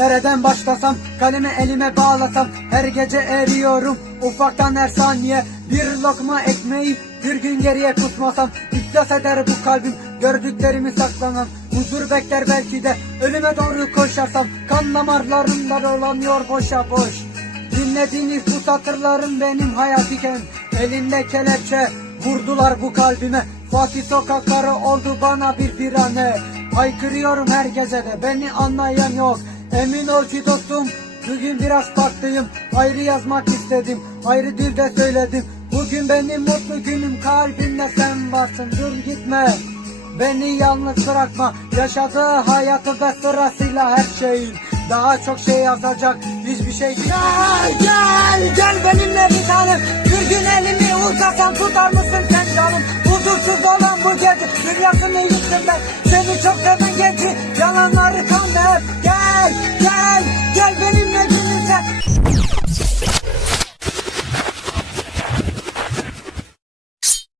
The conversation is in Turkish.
Nereden başlasam kalemi elime bağlasam Her gece eriyorum. Ufaktan her saniye Bir lokma ekmeği bir gün geriye kusmasam İflas eder bu kalbim gördüklerimi saklamam. Huzur bekler belki de ölüme doğru koşarsam Kan damarlarımda dolanıyor boşa boş. Dinlediğiniz bu satırlarım benim hayat iken Elinde kelepçe vurdular bu kalbime. Fatih sokakları oldu bana bir virane. Haykırıyorum her gecede beni anlayan yok Emin ol ki dostum bugün biraz farklıyım. Ayrı yazmak istedim ayrı dilde söyledim. Bugün benim mutlu günüm kalbimde sen varsın. Dur gitme Beni yalnız bırakma. Yaşadığı hayatı ve sırasıyla her şeyin Daha çok şey yazacak hiçbir şey Gel gel gel benimle bir tanem. Bir gün elimi uzatsam tutar mısın sen canım? Huzursuz olan bu gece Dünyasını yıktım ben. Seni çok seven genci Yalanları kandı hep Thank you.